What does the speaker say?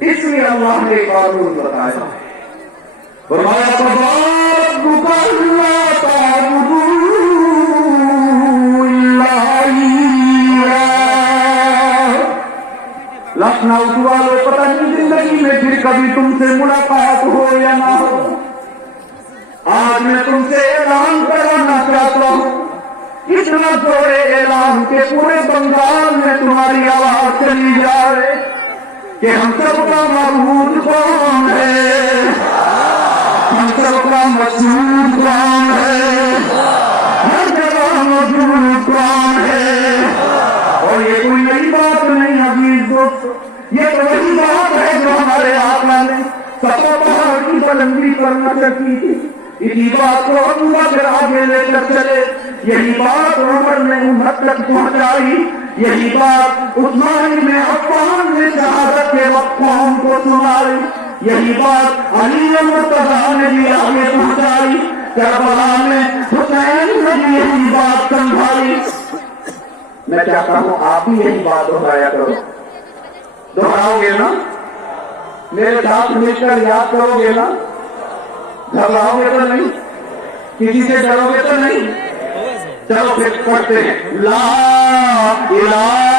اس لیے اللہ نے قانون بتایا۔ فرمایا لکھنؤ والے پتہ نہیں زندگی میں پھر کبھی تم سے ملاقات ہو یا نہ ہو۔ آج میں تم سے اعلان کرانا چاہتا ہوں۔ اتنا زور اعلان کے پورے بنگال میں تمہاری آواز چلی جا رہی۔ کہ ہم سب کا معمول کون ہے؟ ہم سب کا مضبوط کون ہے؟ ہر جگہ مضبوط کون ہے؟ اور یہ کوئی نئی بات نہیں حبیب دوست یہ تو وہی بات ہے جو ہمارے آقا نے سب بہار کی بلندی پر نہ کی تھی۔ اسی بات کو ابو بکر آگے لے کر چلے۔ یہی بات عمر نے امت تک پہنچائی۔ یہی بات عثمان میں عفان نے شہادت کے وقت قوم کو سنائی یہی بات علی مرتضی نے بھی آگے پہنچائی کربلا میں حسین نے بھی یہی بات سنبھالی میں چاہتا ہوں آپ بھی یہی بات دہرایا کرو۔ دہراؤ گے نا؟ میرے ساتھ مل کر یاد کرو گے نا؟ گھبراؤ گے تو نہیں؟ کسی سے ڈرو گے تو نہیں؟ তাওফীক করতে লা ইলাহা